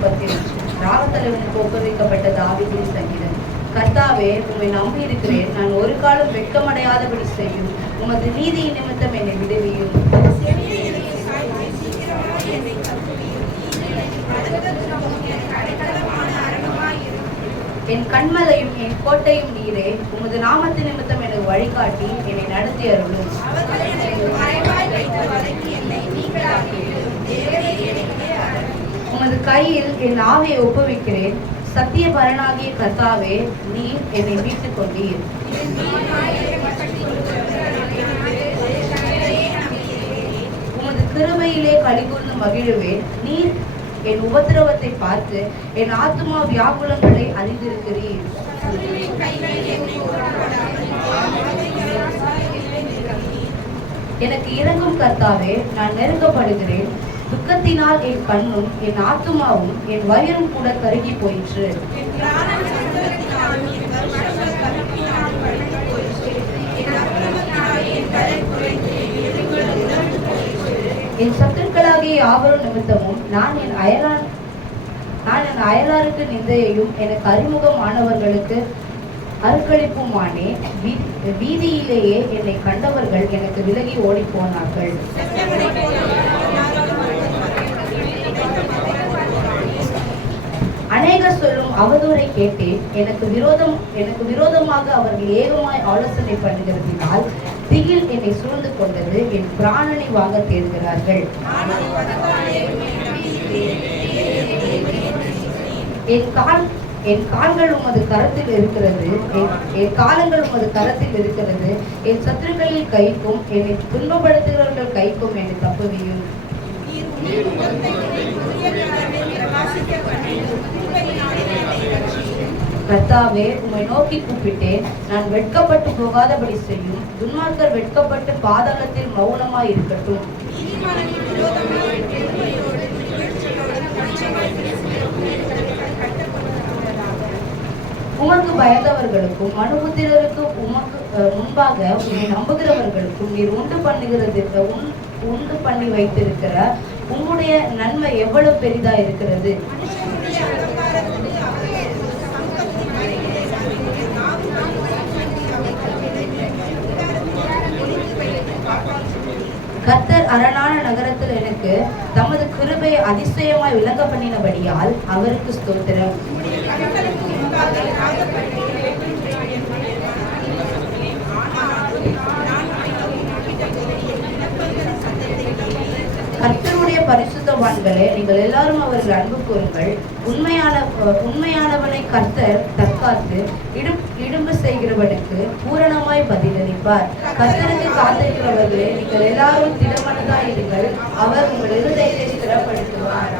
முப்பத்தி ராகத்தலைவனுக்கு ஒப்புவிக்கப்பட்ட தாவிதின் சங்கீதம் கர்த்தாவே உம்மை நம்பி இருக்கிறேன் நான் ஒரு காலம் வெட்கமடையாதபடி செய்யும். உமது நீதி நிமித்தம் என்னை விடுவியும். என் கண்மலையும் என் கோட்டையும் நீரே. உமது நாமத்து நிமித்தம் எனக்கு வழிகாட்டி. என்னை நடத்தி அருளும். உன் கையில் என் ஆவியை ஒப்புவிக்கிறேன். சத்திய பரனாகிய கர்த்தாவே நீ என்னை மீட்டுக் கொண்டீர் உமது கிருபையிலே கலிகூர்ந்து மகிழுவேன். நீர் என் உபத்திரவத்தை பார்த்து என் ஆத்துமா வியாகுலங்களை அறிந்திருக்கிறீர். எனக்கு இறங்கும் கர்த்தாவே நான் நெருங்கப்படுகிறேன். துக்கத்தினால் என் கண்ணும் என் ஆத்துமாவும் என் வயிறும் கூட கருகி போயிற்று. என் சத்துருக்களாகிய யாவரும் நிமித்தமும் நான் என் அயலான் நான் என் அயலாருக்கு நிந்தையையும் எனக்கு அறிமுகமானவர்களுக்கு அருக்களிப்புமானே வீதியிலேயே என்னை கண்டவர்கள் எனக்கு விலகி ஓடிப் போனார்கள் அவதூறை கேட்டேன். எனக்கு விரோதம் எனக்கு விரோதமாக அவர்கள் ஏகமாய் ஆலோசனை பண்ணுகிறதினால் திகில் என்னை சூழ்ந்து கொண்டது என் பிராணனை வாங்க தேடுகிறார்கள். என் கால் என் கால்கள் உமது கரத்தில் இருக்கிறது. என்- என் காலங்கள் உமது கரத்தில் இருக்கிறது. என் சத்துருக்களில் கைக்கும் என்னை துன்பப்படுத்துகிறவர்கள் கைக்கும் என்னை தப்புவியும். கர்த்தாவே உம்மை நோக்கி கூப்பிட்டேன். நான் வெட்கப்பட்டு போகாதபடி செய்யும். துன்மார்க்கர் வெட்கப்பட்டு பாதாளத்தில் மௌனமாய் இருக்கட்டும். உமக்கு பயந்தவர்களுக்கும் மனுபுத்திரருக்கும் உமக்கு முன்பாக உன்னை நம்புகிறவர்களுக்கும் நீர் உண்டு பண்ணுகிறது உண்- உண்டு பண்ணி வைத்திருக்கிற உங்களுடைய நன்மை எவ்வளவு பெரிதா இருக்கிறது? கத்தர் அரணான நகரத்தில் எனக்கு தமது கிருபையை அதிசயமாய் விளங்க பண்ணினபடியால் அவருக்கு ஸ்தோத்திரம். கர்த்தருடைய பரிசுத்தவான்களே நீங்கள் எல்லாரும் அவர்கள் அன்பு கூறுங்கள். உண்மையான உண்மையானவனை கர்த்தர் தற்காத்து இடும் இடும்பு செய்கிறவனுக்கு பூரணமாய் பதிலளிப்பார். கர்த்தருக்கு காத்திருக்கிறவர்களே நீங்கள் எல்லாரும் திடமனதாயிருங்கள் அவர் உங்கள் இருதயத்தை ஸ்திரப்படுத்துவார்